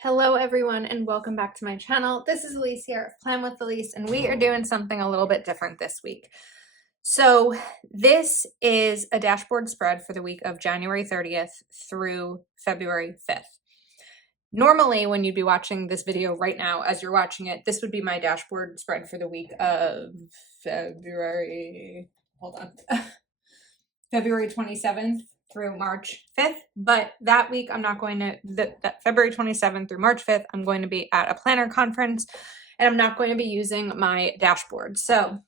Hello everyone and welcome back to my channel. This is Elise here of Plan with Elise and we are doing something a little bit different this week. So this is a dashboard spread for the week of January 30th through February 5th. Normally when you'd be watching this video right now as you're watching it, this would be my dashboard spread for the week of February 27th through March 5th, but that week I'm not going to, that February 27th through March 5th, I'm going to be at a planner conference and I'm not going to be using my dashboard. So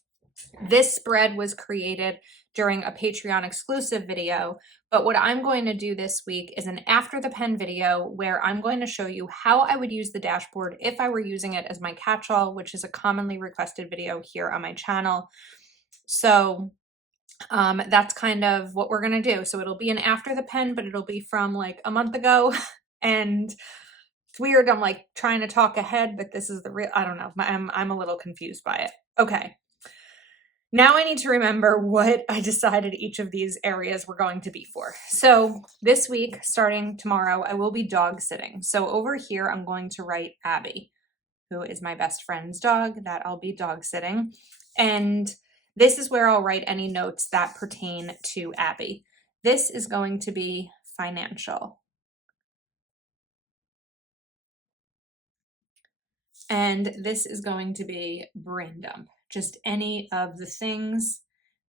this spread was created during a Patreon exclusive video, but what I'm going to do this week is an after the pen video where I'm going to show you how I would use the dashboard if I were using it as my catch-all, which is a commonly requested video here on my channel. So that's kind of what we're going to do. So it'll be an after the pen, but it'll be from like a month ago. And it's weird. I'm like trying to talk ahead, but this is the real, I don't know. I'm a little confused by it. Okay. Now I need to remember what I decided each of these areas were going to be for. So this week, starting tomorrow, I will be dog sitting. So over here, I'm going to write Abby, who is my best friend's dog that I'll be dog sitting. And this is where I'll write any notes that pertain to Abby. This is going to be financial. And this is going to be brain dump. Just any of the things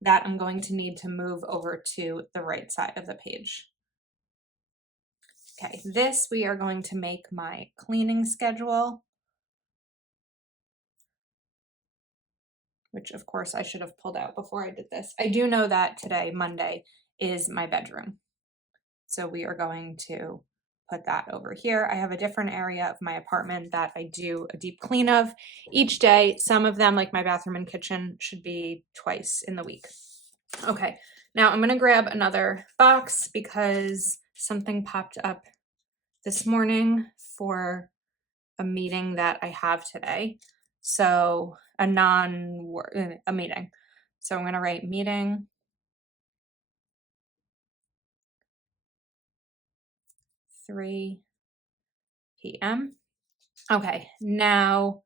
that I'm going to need to move over to the right side of the page. Okay, this we are going to make my cleaning schedule, which of course I should have pulled out before I did this. I do know that today, Monday, is my bedroom. So we are going to put that over here. I have a different area of my apartment that I do a deep clean of each day. Some of them, like my bathroom and kitchen, should be twice in the week. Okay, now I'm gonna grab another box because something popped up this morning for a meeting that I have today. So a meeting. So I'm gonna write meeting. 3 p.m. Okay, now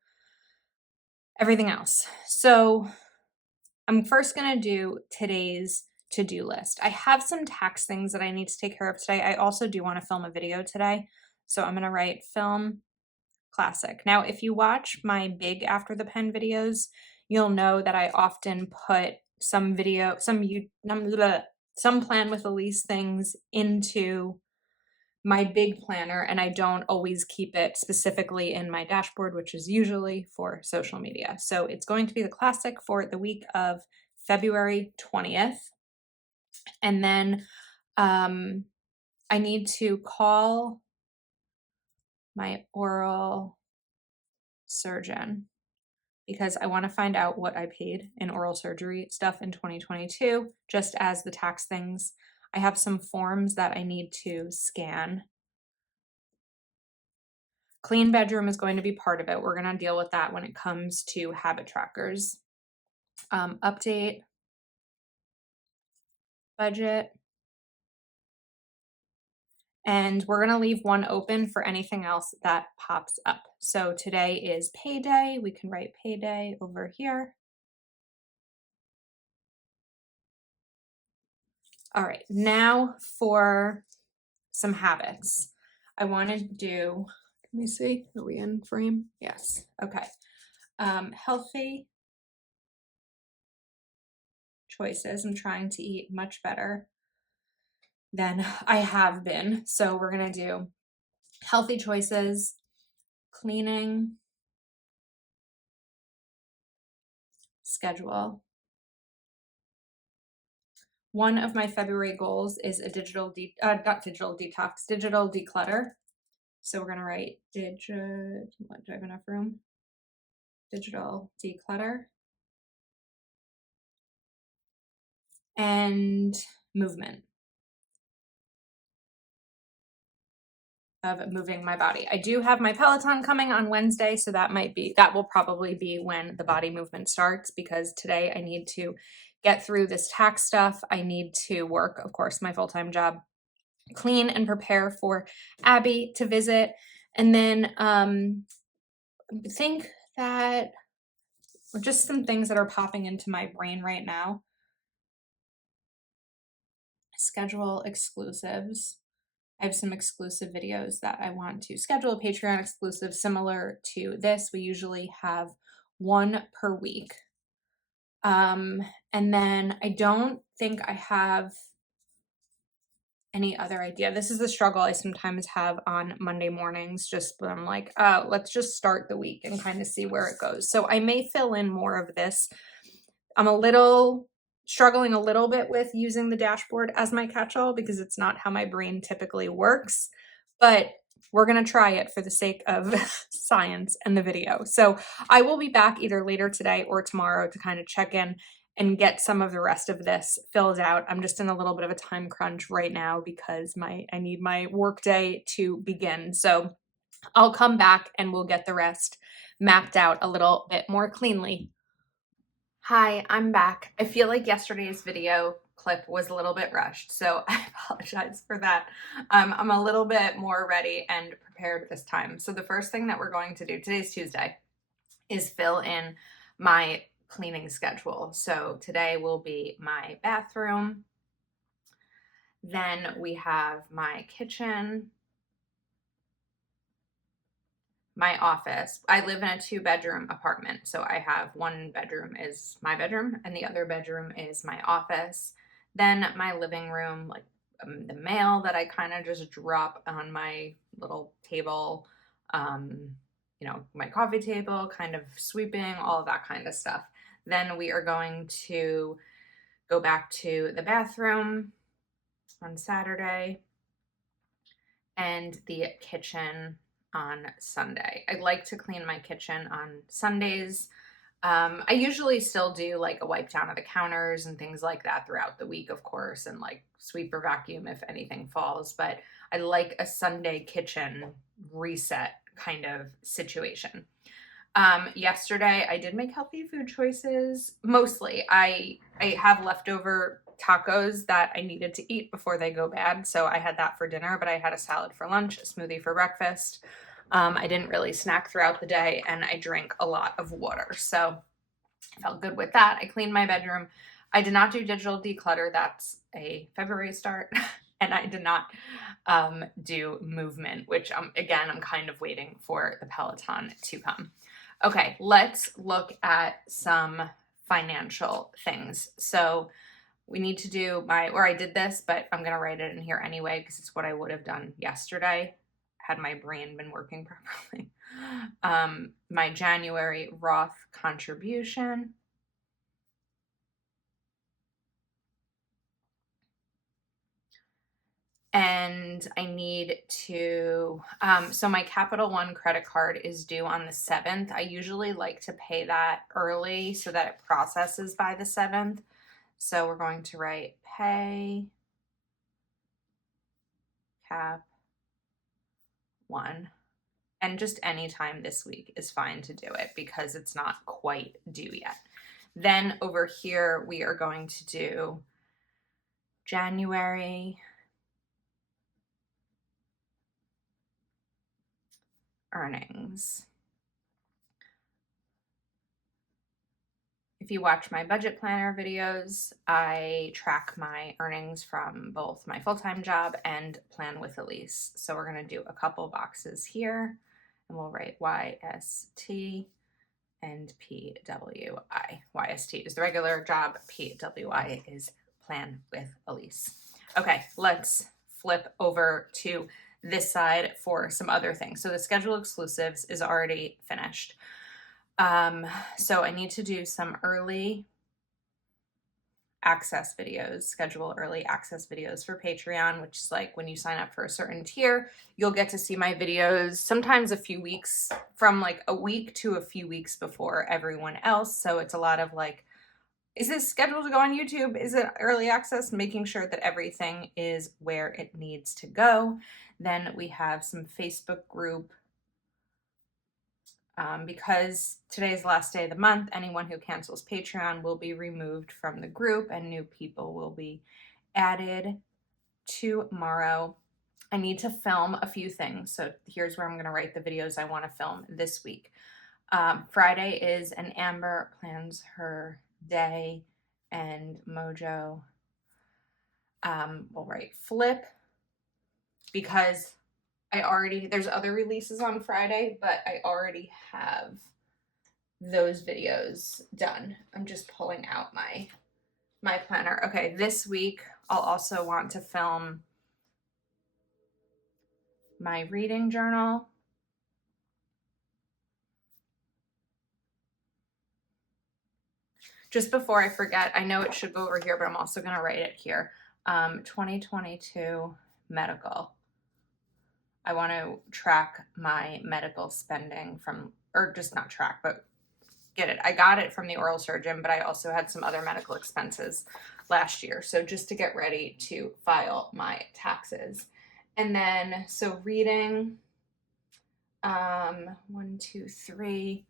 everything else. So I'm first gonna do today's to-do list. I have some tax things that I need to take care of today. I also do want to film a video today. So I'm gonna write film classic. Now, if you watch my big after the pen videos, you'll know that I often put some plan with Elise things into my big planner, and I don't always keep it specifically in my dashboard, which is usually for social media. So it's going to be the classic for the week of February 20th. And then I need to call my oral surgeon because I want to find out what I paid in oral surgery stuff in 2022, just as the tax things. I have some forms that I need to scan. Clean bedroom is going to be part of it. We're going to deal with that when it comes to habit trackers. Update, budget, and we're going to leave one open for anything else that pops up. So today is payday. We can write payday over here. All right, now for some habits. I want to do, let me see, are we in frame? Yes, okay. Healthy choices. I'm trying to eat much better than I have been. So we're gonna do healthy choices, cleaning, schedule. One of my February goals is a digital declutter. So we're gonna write do I have enough room? Digital declutter. And movement. Of moving my body. I do have my Peloton coming on Wednesday, so that will probably be when the body movement starts, because today I need to get through this tax stuff. I need to work, of course, my full-time job, clean and prepare for Abby to visit, And then I think that just some things that are popping into my brain right now. Schedule exclusives. I have some exclusive videos that I want to schedule, Patreon exclusive similar to this. We usually have one per week. And then I don't think I have any other idea. This is the struggle I sometimes have on Monday mornings, just when I'm like, let's just start the week and kind of see where it goes. So I may fill in more of this. I'm struggling a little bit with using the dashboard as my catch-all because it's not how my brain typically works, but we're going to try it for the sake of science and the video. So I will be back either later today or tomorrow to kind of check in and get some of the rest of this filled out. I'm just in a little bit of a time crunch right now because I need my workday to begin. So I'll come back and we'll get the rest mapped out a little bit more cleanly. Hi, I'm back. I feel like yesterday's video clip was a little bit rushed, so I apologize for that. I'm a little bit more ready and prepared this time. So the first thing that we're going to do, today's Tuesday, is fill in my cleaning schedule. So today will be my bathroom. Then we have my kitchen, my office. I live in a 2-bedroom apartment. So I have one bedroom is my bedroom and the other bedroom is my office. Then my living room, like the mail that I kind of just drop on my little table, my coffee table, kind of sweeping, all of that kind of stuff. Then we are going to go back to the bathroom on Saturday and the kitchen on Sunday. I like to clean my kitchen on Sundays. I usually still do like a wipe down of the counters and things like that throughout the week, of course, and like sweep or vacuum if anything falls, but I like a Sunday kitchen reset kind of situation. Yesterday I did make healthy food choices. Mostly I have leftover tacos that I needed to eat before they go bad. So I had that for dinner, but I had a salad for lunch, a smoothie for breakfast. I didn't really snack throughout the day and I drank a lot of water. So I felt good with that. I cleaned my bedroom. I did not do digital declutter. That's a February start. And I did not do movement, which again, I'm kind of waiting for the Peloton to come. Okay, let's look at some financial things. So we need to do I did this, but I'm going to write it in here anyway because it's what I would have done yesterday had my brain been working properly. My January Roth contribution. And I need to, so my Capital One credit card is due on the 7th. I usually like to pay that early so that it processes by the 7th. So we're going to write pay Cap One. And just any time this week is fine to do it because it's not quite due yet. Then over here, we are going to do January earnings. If you watch my budget planner videos, I track my earnings from both my full-time job and Plan with Elise. So we're going to do a couple boxes here and we'll write YST and PWI. YST is the regular job, PWI is Plan with Elise. Okay, let's flip over to this side for some other things. So the schedule exclusives is already finished. So I need to do some early access videos, schedule early access videos for Patreon, which is like when you sign up for a certain tier, you'll get to see my videos sometimes a few weeks, from like a week to a few weeks before everyone else. So it's a lot of like, is this scheduled to go on YouTube? Is it early access? Making sure that everything is where it needs to go. Then we have some Facebook group. Because today's the last day of the month, anyone who cancels Patreon will be removed from the group and new people will be added tomorrow. I need to film a few things. So here's where I'm going to write the videos I want to film this week. Friday is an Amber plans her day, and Mojo will write flip, because there's other releases on Friday, but I already have those videos done. I'm just pulling out my planner. Okay, this week I'll also want to film my reading journal. Just before I forget, I know it should go over here, but I'm also going to write it here. 2022 medical. I want to track my medical spending or just not track, but get it. I got it from the oral surgeon, but I also had some other medical expenses last year. So just to get ready to file my taxes. And then, so reading, 1, 2, 3,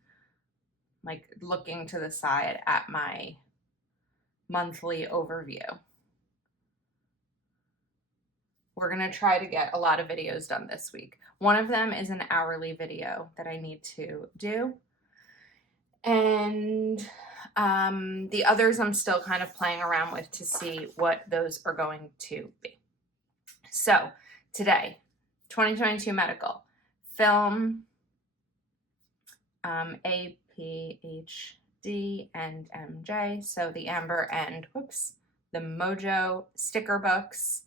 like looking to the side at my monthly overview. We're going to try to get a lot of videos done this week. One of them is an hourly video that I need to do. And the others I'm still kind of playing around with to see what those are going to be. So today, 2022 medical, film, A, P, H, D, and MJ. So the Amber and, the Mojo sticker books.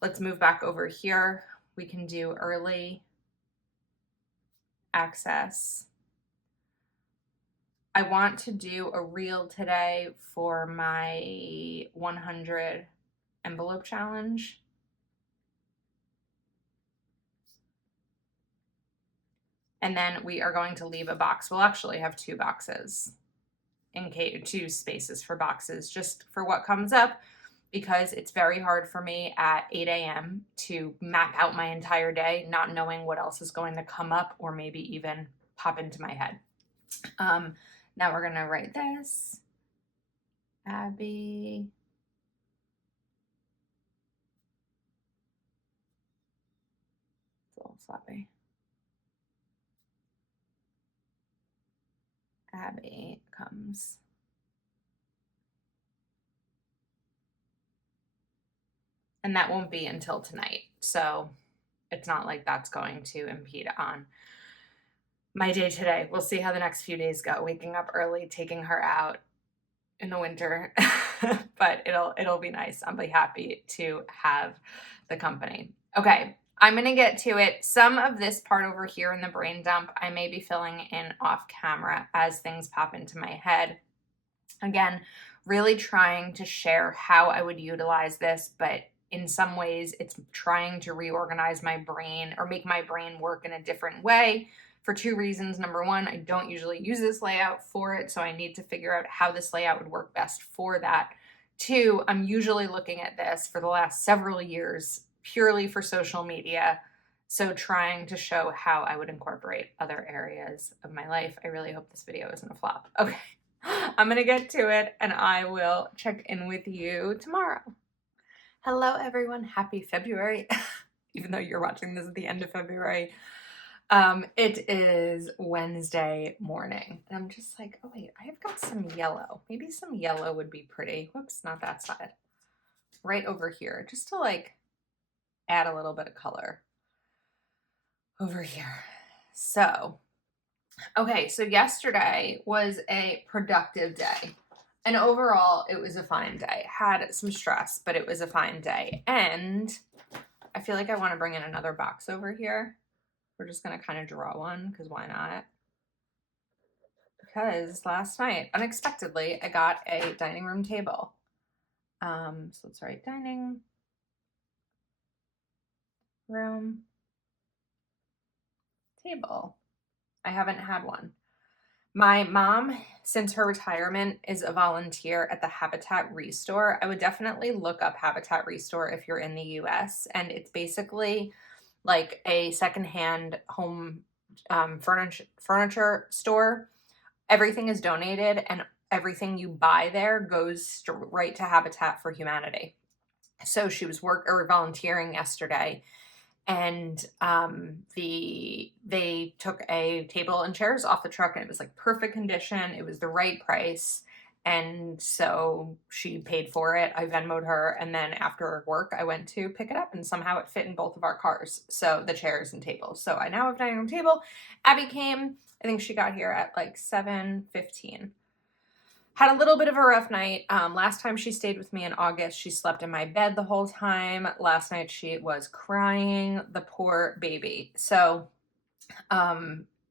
Let's move back over here. We can do early access. I want to do a reel today for my 100 envelope challenge. And then we are going to leave a box. We'll actually have 2 boxes, in case 2 spaces for boxes, just for what comes up, because it's very hard for me at 8 a.m. to map out my entire day, not knowing what else is going to come up or maybe even pop into my head. Now we're going to write this. Abby. It's a little floppy. Abby comes. And that won't be until tonight. So it's not like that's going to impede on my day today. We'll see how the next few days go. Waking up early, taking her out in the winter, but it'll be nice. I'll be happy to have the company. Okay, I'm gonna get to it. Some of this part over here in the brain dump, I may be filling in off camera as things pop into my head. Again, really trying to share how I would utilize this, but in some ways it's trying to reorganize my brain or make my brain work in a different way for 2 reasons. Number 1, I don't usually use this layout for it, so I need to figure out how this layout would work best for that. 2, I'm usually looking at this for the last several years purely for social media, so trying to show how I would incorporate other areas of my life. I really hope this video isn't a flop. Okay, I'm gonna get to it and I will check in with you tomorrow. Hello everyone, happy February, even though you're watching this at the end of February. It is Wednesday morning, and I'm just like, oh wait, I have got some yellow. Maybe some yellow would be pretty. Whoops, not that side. Right over here, just to like add a little bit of color over here. So, okay, so yesterday was a productive day. And overall, it was a fine day. Had some stress, but it was a fine day. And I feel like I want to bring in another box over here. We're just going to kind of draw one, because why not? Because last night, unexpectedly, I got a dining room table. So let's write dining room table. I haven't had one. My mom, since her retirement, is a volunteer at the Habitat Restore. I would definitely look up Habitat Restore if you're in the US. And it's basically like a secondhand home furniture store. Everything is donated and everything you buy there goes right to Habitat for Humanity. So she was volunteering yesterday, And they took a table and chairs off the truck, and it was like perfect condition. It was the right price. And so she paid for it. I Venmoed her, and then after work I went to pick it up, and somehow it fit in both of our cars. So the chairs and tables. So I now have a dining room table. Abby came. I think she got here at like 7:15. Had a little bit of a rough night. Last time she stayed with me in August, she slept in my bed the whole time. Last night she was crying, the poor baby. So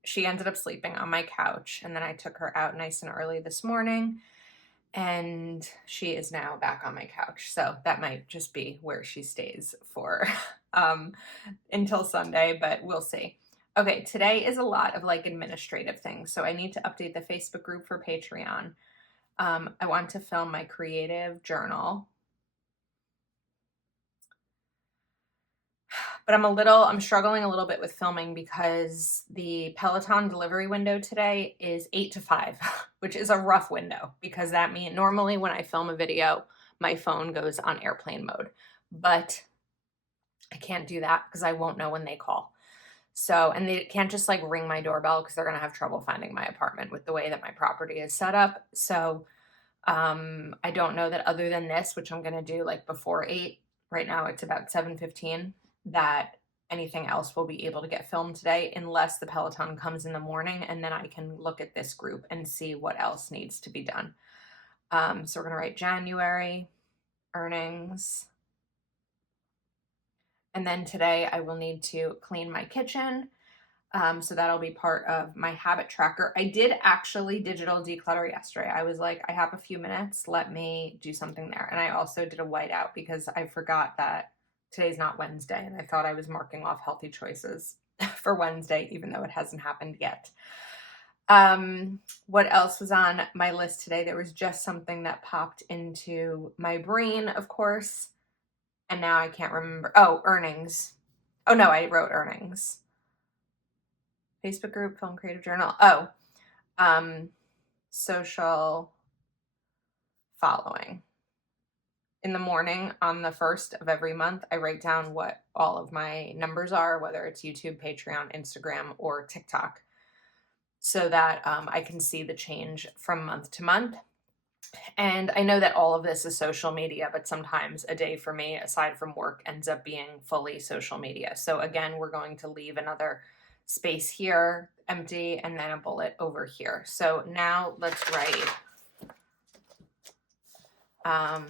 she ended up sleeping on my couch, and then I took her out nice and early this morning, and she is now back on my couch. So that might just be where she stays for until Sunday, but we'll see. Okay, today is a lot of like administrative things. So I need to update the Facebook group for Patreon. I want to film my creative journal. But I'm struggling a little bit with filming because the Peloton delivery window today is 8 to 5, which is a rough window because that means normally when I film a video, my phone goes on airplane mode. But I can't do that because I won't know when they call. So, and they can't just like ring my doorbell because they're going to have trouble finding my apartment with the way that my property is set up. So, I don't know that other than this, which I'm going to do like before 8, right now it's about 7:15, that anything else will be able to get filmed today unless the Peloton comes in the morning, and then I can look at this group and see what else needs to be done. So we're going to write January earnings. And then today I will need to clean my kitchen. So that'll be part of my habit tracker. I did actually digital declutter yesterday. I was like, I have a few minutes. Let me do something there. And I also did a whiteout because I forgot that today's not Wednesday. And I thought I was marking off healthy choices for Wednesday, even though it hasn't happened yet. What else was on my list today? There was just something that popped into my brain, of course. And now I can't remember. Oh, earnings. Oh no, I wrote earnings. Facebook group, film creative journal. Oh, social following. In the morning on the 1st of every month, I write down what all of my numbers are, whether it's YouTube, Patreon, Instagram, or TikTok, so that I can see the change from month to month. And I know that all of this is social media, but sometimes a day for me, aside from work, ends up being fully social media. So again, we're going to leave another space here empty and then a bullet over here. So now let's write I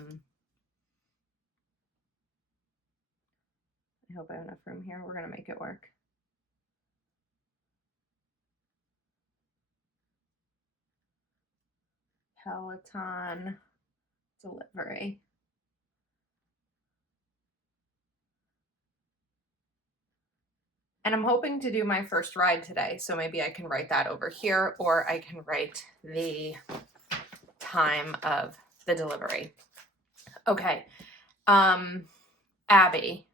hope I have enough room here. We're going to make it work. Peloton delivery. And I'm hoping to do my first ride today, so maybe I can write that over here, or I can write the time of the delivery. Okay, Abby.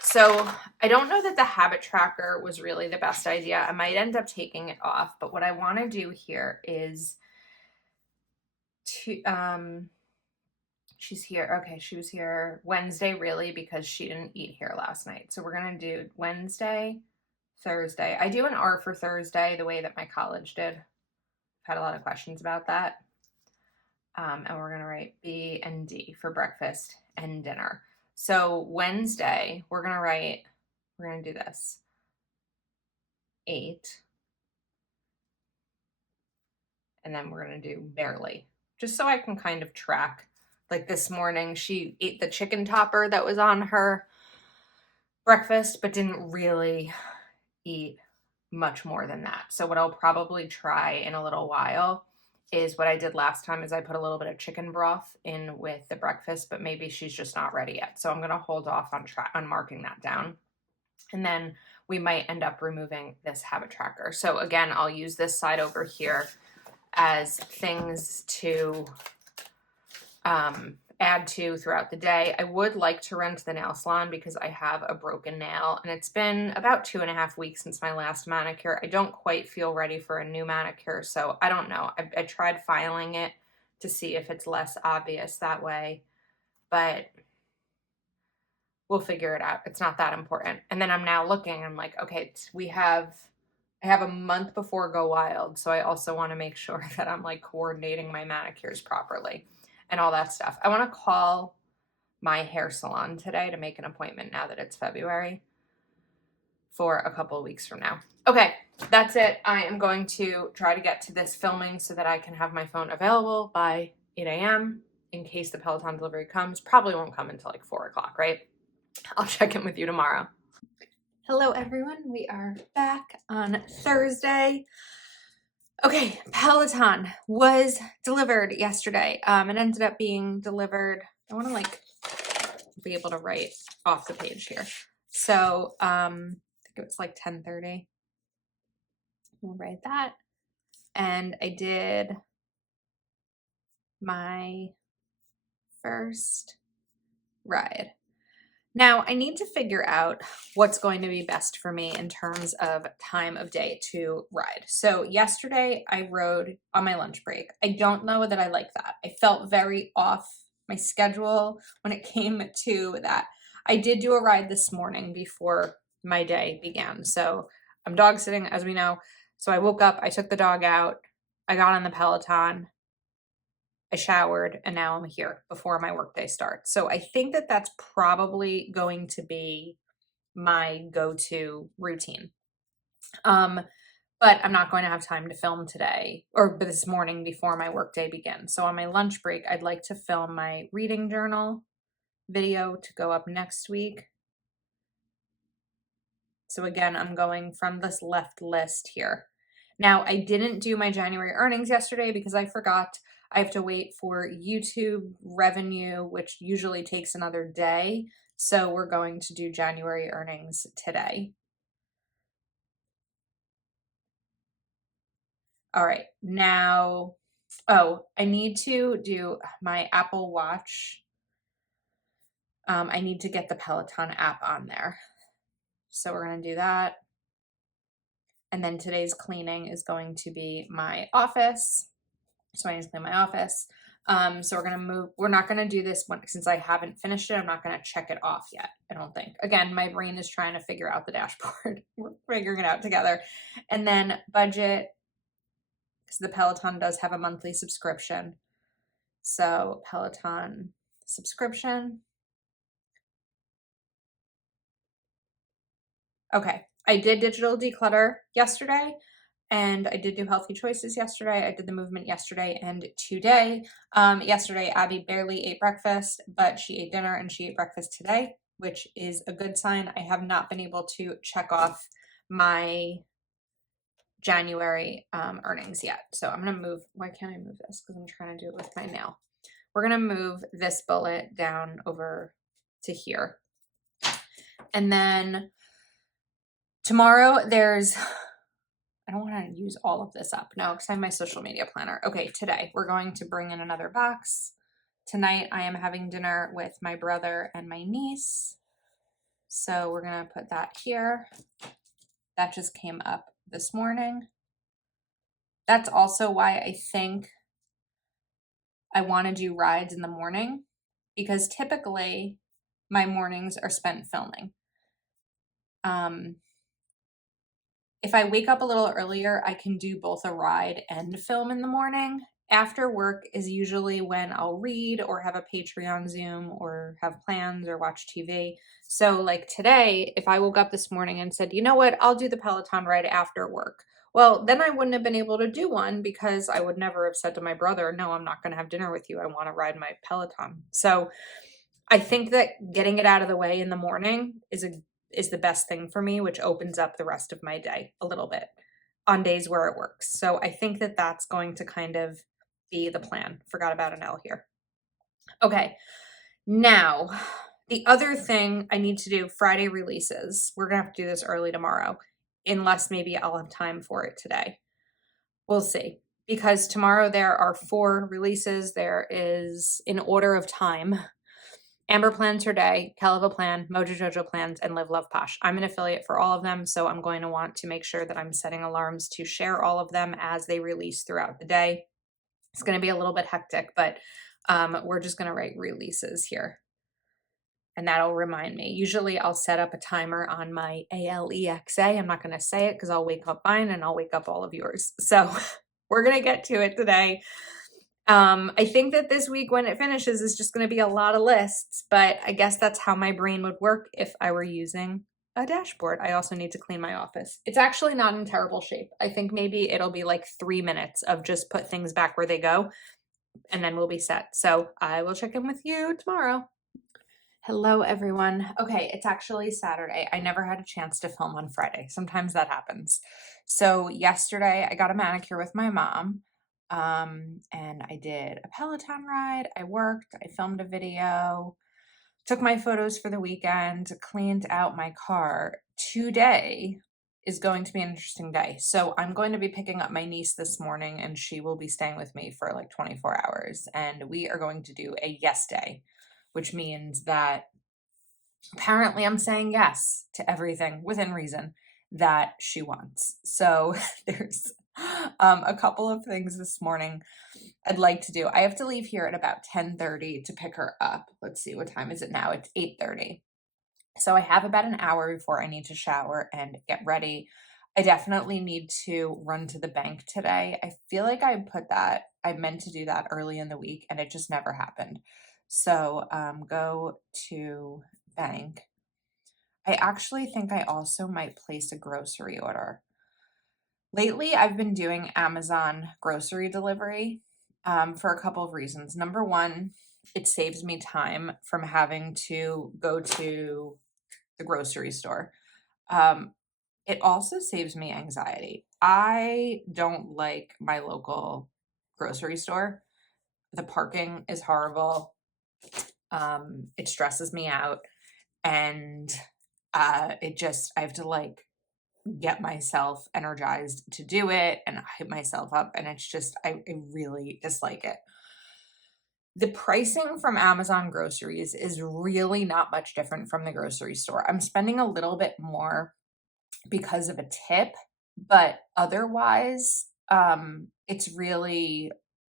So I don't know that the habit tracker was really the best idea. I might end up taking it off, but what I want to do here is she's here. Okay, she was here Wednesday really because she didn't eat here last night. So we're going to do Wednesday, Thursday. I do an R for Thursday the way that my college did. I've had a lot of questions about that. And we're going to write B and D for breakfast and dinner. So Wednesday, we're going to do this. 8. And then we're going to do barely, just so I can kind of track. Like this morning, she ate the chicken topper that was on her breakfast, but didn't really eat much more than that. So what I'll probably try in a little while is what I did last time is I put a little bit of chicken broth in with the breakfast, but maybe she's just not ready yet. So I'm going to hold off on marking that down. And then we might end up removing this habit tracker. So again, I'll use this side over here as things to add to throughout the day. I would like to run to the nail salon because I have a broken nail, and it's been about 2.5 weeks since my last manicure. I don't quite feel ready for a new manicure, so I don't know. I tried filing it to see if it's less obvious that way, but we'll figure it out. It's not that important. And then I'm now looking, I'm like, okay, I have a month before Go Wild. So I also want to make sure that I'm like coordinating my manicures properly and all that stuff. I want to call my hair salon today to make an appointment now that it's February for a couple of weeks from now. Okay, that's it. I am going to try to get to this filming so that I can have my phone available by 8 a.m. in case the Peloton delivery comes. Probably won't come until like 4 o'clock, right? I'll check in with you tomorrow. Hello, everyone. We are back on Thursday. Okay, Peloton was delivered yesterday. It ended up being delivered. I want to like be able to write off the page here. So I think it was like 10:30. We'll write that. And I did my first ride. Now I need to figure out what's going to be best for me in terms of time of day to ride. So yesterday I rode on my lunch break. I don't know that I like that. I felt very off my schedule when it came to that. I did do a ride this morning before my day began. So I'm dog sitting, as we know. So I woke up, I took the dog out, I got on the Peloton, I showered, and now I'm here before my workday starts. So I think that that's probably going to be my go-to routine. But I'm not going to have time to film today or this morning before my workday begins. So on my lunch break, I'd like to film my reading journal video to go up next week. So again, I'm going from this left list here. Now, I didn't do my January earnings yesterday because I forgot. I have to wait for YouTube revenue, which usually takes another day. So we're going to do January earnings today. All right, now, oh, I need to do my Apple Watch. I need to get the Peloton app on there. So we're going to do that. And then today's cleaning is going to be my office. So I need to clean my office. So we're going to move. We're not going to do this one since I haven't finished it. I'm not going to check it off yet, I don't think. Again, my brain is trying to figure out the dashboard. We're figuring it out together. And then budget, because the Peloton does have a monthly subscription. So Peloton subscription. Okay, I did digital declutter yesterday. And I did do healthy choices yesterday. I did the movement yesterday and today. Yesterday, Abby barely ate breakfast, but she ate dinner and she ate breakfast today, which is a good sign. I have not been able to check off my January earnings yet. So I'm going to move. Why can't I move this? Because I'm trying to do it with my nail. We're going to move this bullet down over to here. And then tomorrow there's... I don't want to use all of this up. No, because I have my social media planner. Okay, today we're going to bring in another box. Tonight I am having dinner with my brother and my niece. So we're going to put that here. That just came up this morning. That's also why I think I want to do rides in the morning, because typically my mornings are spent filming. If I wake up a little earlier, I can do both a ride and film in the morning. After work is usually when I'll read or have a Patreon Zoom or have plans or watch TV. So like today, if I woke up this morning and said, you know what, I'll do the Peloton ride after work. Well, then I wouldn't have been able to do one because I would never have said to my brother, no, I'm not going to have dinner with you. I want to ride my Peloton. So I think that getting it out of the way in the morning is the best thing for me, which opens up the rest of my day a little bit on days where it works. So I think that that's going to kind of be the plan. Forgot about an L here. Okay. Now, the other thing I need to do, Friday releases. We're going to have to do this early tomorrow, unless maybe I'll have time for it today. We'll see. Because tomorrow there are 4 releases. There is, in order of time, Amber Plans Her Day, Caliva Plan, Mojo Jojo Plans, and Live Love Posh. I'm an affiliate for all of them, so I'm going to want to make sure that I'm setting alarms to share all of them as they release throughout the day. It's going to be a little bit hectic, but we're just going to write releases here. and that'll remind me. Usually I'll set up a timer on my Alexa. I'm not going to say it because I'll wake up mine and I'll wake up all of yours. So we're going to get to it today. I think that this week when it finishes is just going to be a lot of lists, but I guess that's how my brain would work if I were using a dashboard. I also need to clean my office. It's actually not in terrible shape. I think maybe it'll be like 3 minutes of just put things back where they go, and then we'll be set. So I will check in with you tomorrow. Hello, everyone. Okay, it's actually Saturday. I never had a chance to film on Friday. Sometimes that happens. So yesterday I got a manicure with my mom. And I did a Peloton ride. I worked, I filmed a video, took my photos for the weekend, cleaned out my car. Today is going to be an interesting day. So I'm going to be picking up my niece this morning, and she will be staying with me for like 24 hours. And we are going to do a yes day, which means that apparently I'm saying yes to everything within reason that she wants. So there's a couple of things this morning I'd like to do. I have to leave here at about 10:30 to pick her up. Let's see, what time is it now? It's 8:30. So I have about an hour before I need to shower and get ready. I definitely need to run to the bank today. I feel like I meant to do that early in the week and it just never happened. So go to bank. I actually think I also might place a grocery order. Lately, I've been doing Amazon grocery delivery for a couple of reasons. Number one, it saves me time from having to go to the grocery store. It also saves me anxiety. I don't like my local grocery store. The parking is horrible. It stresses me out. And I have to like get myself energized to do it and hype myself up, and it's just I really dislike it. The pricing from Amazon groceries is really not much different from the grocery store. I'm spending a little bit more because of a tip, but otherwise it's really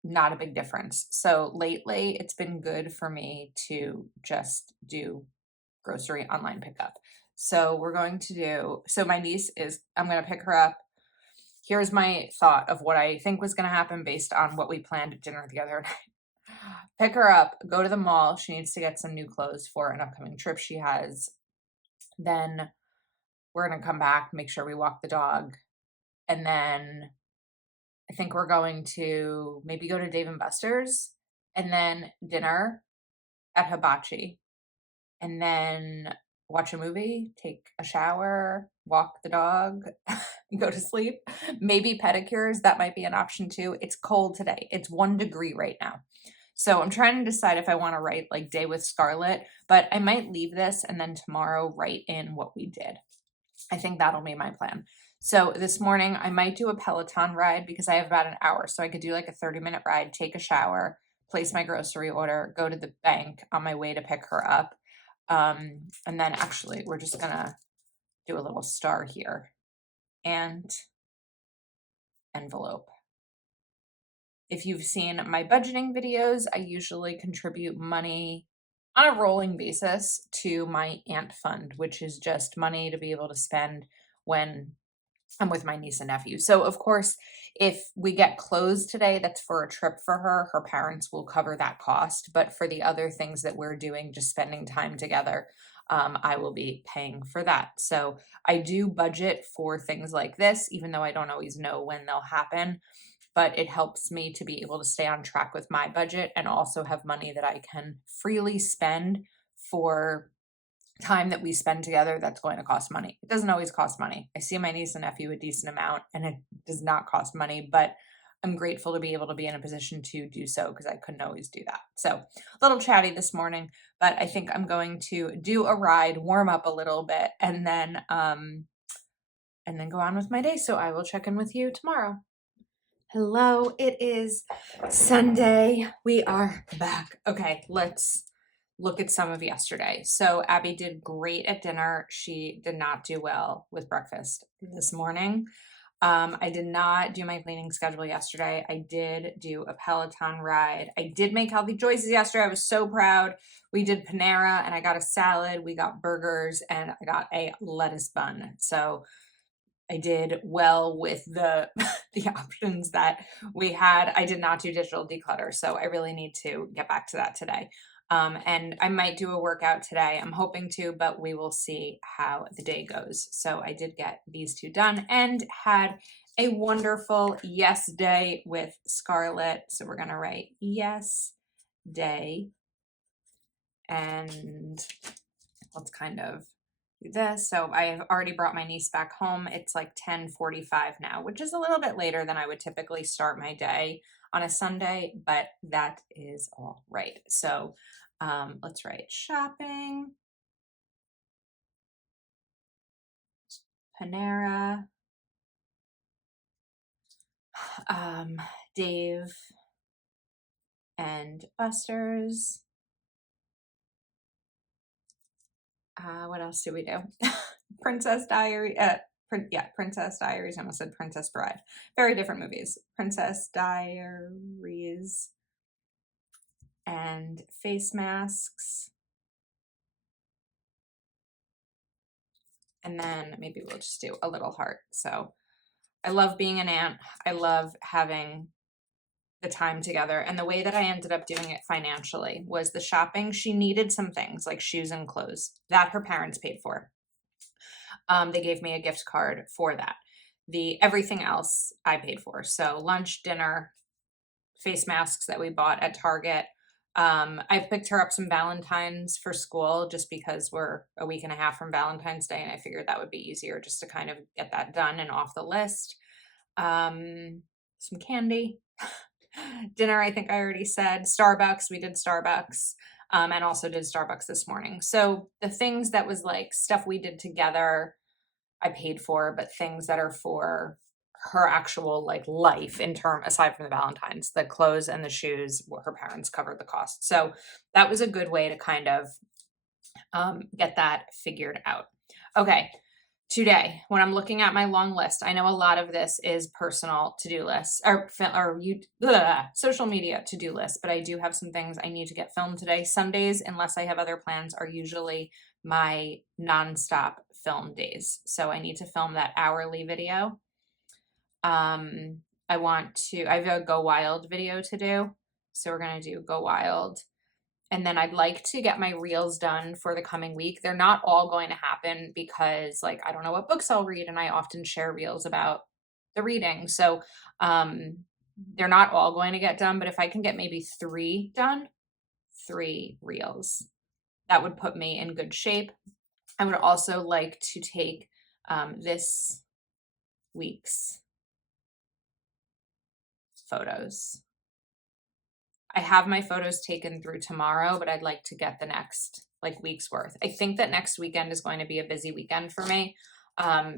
not a big difference. So lately it's been good for me to just do grocery online pickup. So my niece I'm going to pick her up. Here's my thought of what I think was going to happen based on what we planned at dinner the other night. Pick her up, go to the mall. She needs to get some new clothes for an upcoming trip she has. Then we're going to come back, make sure we walk the dog. And then I think we're going to maybe go to Dave & Buster's and then dinner at Hibachi. And then watch a movie, take a shower, walk the dog, go to sleep. Maybe pedicures, that might be an option too. It's cold today. It's 1 degree right now. So I'm trying to decide if I want to write like Day with Scarlett, but I might leave this and then tomorrow write in what we did. I think that'll be my plan. So this morning I might do a Peloton ride because I have about an hour. So I could do like a 30-minute ride, take a shower, place my grocery order, go to the bank on my way to pick her up. And then actually we're just gonna do a little star here and envelope. If you've seen my budgeting videos, I usually contribute money on a rolling basis to my aunt fund, which is just money to be able to spend when I'm with my niece and nephew. So of course, if we get clothes today, that's for a trip for her. Her parents will cover that cost. But for the other things that we're doing, just spending time together, I will be paying for that. So I do budget for things like this, even though I don't always know when they'll happen. But it helps me to be able to stay on track with my budget and also have money that I can freely spend for time that we spend together that's going to cost money. It doesn't always cost money. I see my niece and nephew a decent amount and it does not cost money, but I'm grateful to be able to be in a position to do so because I couldn't always do that. So a little chatty this morning, but I think I'm going to do a ride, warm up a little bit, and then go on with my day. So I will check in with you tomorrow. Hello, it is Sunday. We are back. Okay, let's look at some of yesterday. So Abby did great at dinner. She did not do well with breakfast this morning. I did not do my cleaning schedule yesterday. I did do a Peloton ride. I did make healthy choices yesterday. I was so proud. We did Panera and I got a salad. We got burgers and I got a lettuce bun. So I did well with the the options that we had. I did not do digital declutter, so I really need to get back to that today. And I might do a workout today. I'm hoping to, but we will see how the day goes. So I did get these two done and had a wonderful yes day with Scarlett. So we're gonna write yes day, and let's kind of do this. So I have already brought my niece back home. It's like 10:45 now, which is a little bit later than I would typically start my day on a Sunday, but that is all right. So let's write shopping, Panera, Dave and Buster's. What else do we do? Princess Diary, Princess Diaries. I almost said Princess Bride. Very different movies. Princess Diaries and face masks. And then maybe we'll just do a little heart. So I love being an aunt. I love having the time together. And the way that I ended up doing it financially was the shopping. She needed some things like shoes and clothes that her parents paid for. They gave me a gift card for that. The everything else I paid for. So lunch, dinner, face masks that we bought at Target. I picked her up some Valentine's for school just because we're a week and a half from Valentine's Day, and I figured that would be easier just to kind of get that done and off the list. Some candy. Dinner, I think I already said. Starbucks, we did Starbucks, and also did Starbucks this morning. So the things that was like stuff we did together, I paid for, but things that are for her actual like life in term, aside from the Valentine's, the clothes and the shoes, her parents covered the cost. So that was a good way to kind of get that figured out. Okay. Today, when I'm looking at my long list, I know a lot of this is personal to-do lists or social media to-do lists, but I do have some things I need to get filmed today. Sundays, unless I have other plans, are usually my nonstop film days. So I need to film that hourly video. I have a Go Wild video to do. So we're going to do Go Wild. And then I'd like to get my reels done for the coming week. They're not all going to happen because like, I don't know what books I'll read. And I often share reels about the reading. So they're not all going to get done, but if I can get maybe 3 done, 3 reels, that would put me in good shape. I would also like to take this week's photos. I have my photos taken through tomorrow, but I'd like to get the next like week's worth. I think that next weekend is going to be a busy weekend for me.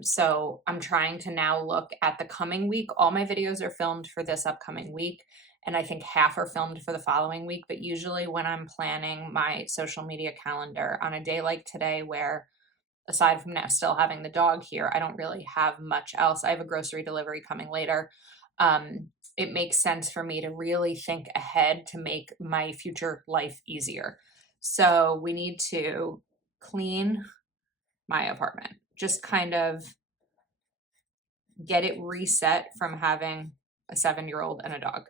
So I'm trying to now look at the coming week. All my videos are filmed for this upcoming week, and I think half are filmed for the following week. But usually when I'm planning my social media calendar on a day like today, where aside from now still having the dog here, I don't really have much else. I have a grocery delivery coming later. It makes sense for me to really think ahead to make my future life easier. So we need to clean my apartment, just kind of get it reset from having a 7-year-old and a dog.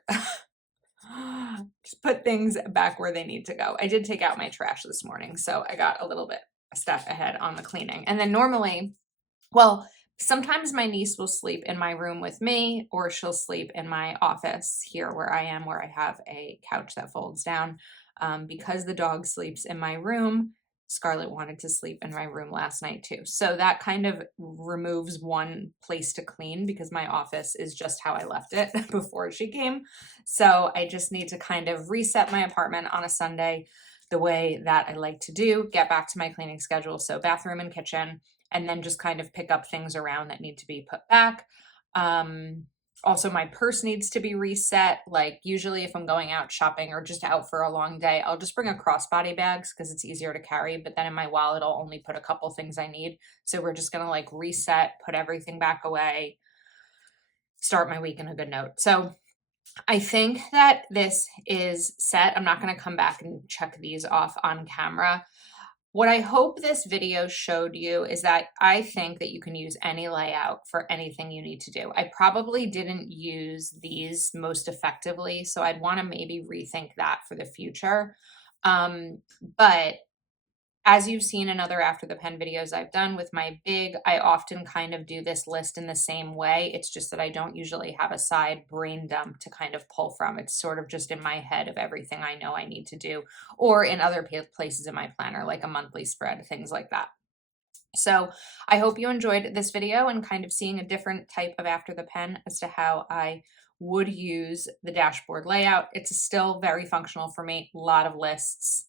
Just put things back where they need to go. I did take out my trash this morning, so I got a little bit a step ahead on the cleaning. And then normally, well, sometimes my niece will sleep in my room with me, or she'll sleep in my office here where I am, where I have a couch that folds down. Because the dog sleeps in my room, Scarlett wanted to sleep in my room last night too. So that kind of removes one place to clean because my office is just how I left it before she came. So I just need to kind of reset my apartment on a Sunday the way that I like to do, get back to my cleaning schedule. So bathroom and kitchen, and then just kind of pick up things around that need to be put back. Also, my purse needs to be reset. Like usually if I'm going out shopping or just out for a long day, I'll just bring a crossbody bags because it's easier to carry. But then in my wallet, I'll only put a couple things I need. So we're just going to like reset, put everything back away. start my week in a good note. So I think that this is set. I'm not going to come back and check these off on camera. What I hope this video showed you is that I think that you can use any layout for anything you need to do. I probably didn't use these most effectively, so I'd want to maybe rethink that for the future. But as you've seen in other After the Pen videos I've done with my big, I often kind of do this list in the same way. It's just that I don't usually have a side brain dump to kind of pull from. It's sort of just in my head of everything I know I need to do, or in other places in my planner, like a monthly spread, things like that. So I hope you enjoyed this video and kind of seeing a different type of After the Pen as to how I would use the dashboard layout. It's still very functional for me, a lot of lists.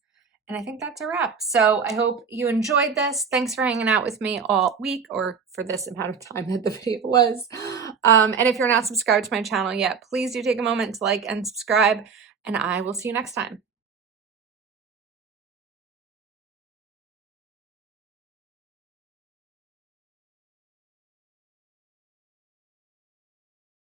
And I think that's a wrap. So I hope you enjoyed this. Thanks for hanging out with me all week, or for this amount of time that the video was. And if you're not subscribed to my channel yet, please do take a moment to like and subscribe, and I will see you next time.